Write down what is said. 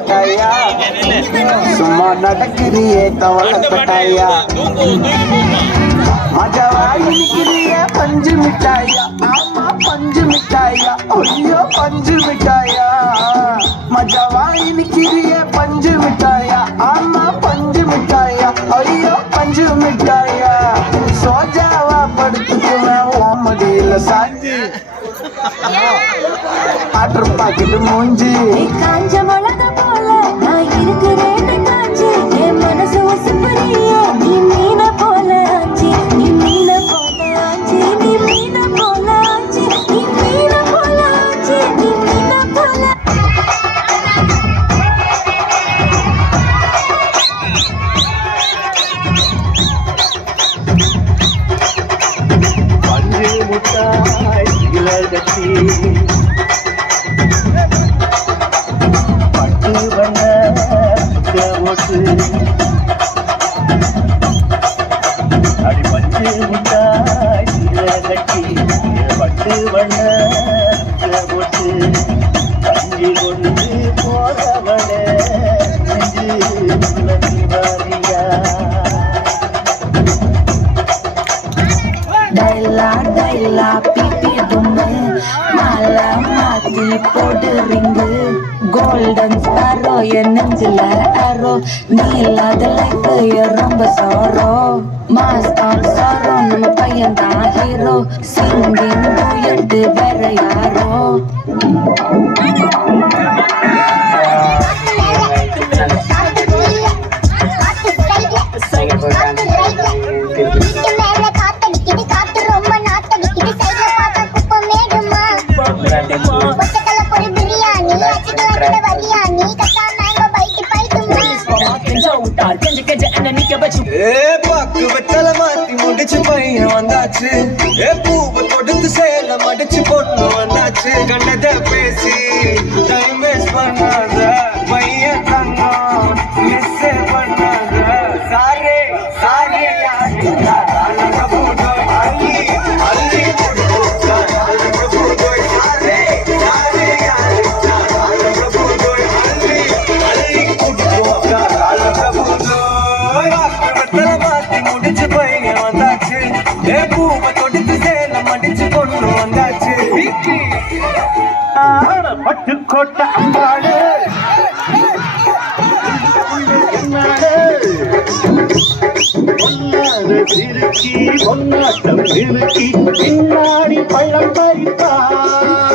கொட்டாயா சும்மா நடக்கிறியே தவள கொட்டாயா மஜாவா இனிக்கிறிய பஞ்சு மிட்டாயா? ஆமா பஞ்சு மிட்டாயா? ஐயோ பஞ்சு மிட்டாயா? மஜாவா இனிக்கிறிய பஞ்சு மிட்டாயா? ஆமா பஞ்சு மிட்டாயா? ஐயோ பஞ்சு மிட்டாயா? சோஜாவா படுத்துக்குவேன் ஓமடியில சாஞ்சி. ஆட்டர் பாக்கெட்டு மூஞ்சி. பட்டு வண்ண ஓட்டு அடி பஞ்சு முட்டாய் இலகத்தி பட்டு வண்ண ஓட்டு கஞ்சி கொண்டு போறவள நெஞ்சு வாரியா டைலா டைலா பிபி பொம்மை மாலா மாத்தி போட்டு ரிங்கு. கோல்டன் ஸ்பாரோ என் நெஞ்சில ஆரோ நீ இல்லாத லைஃப் ரொம்ப சாரோ மாஸ் சாரோ நம்ம பையன் தான் ஹீரோ சிங்கிங் டூயட்டு வேற யாரோ. வந்தாச்சு. ஏ பாக்கு வெட்டல மாத்தி முடிச்சு பையன் வந்தாச்சு. ஏ பூ பட்டுக்கோட்டை அம்பாடு திருக்கி பொன்னாட்டம் திருக்கி பின்னாடி பழம் பறித்தான்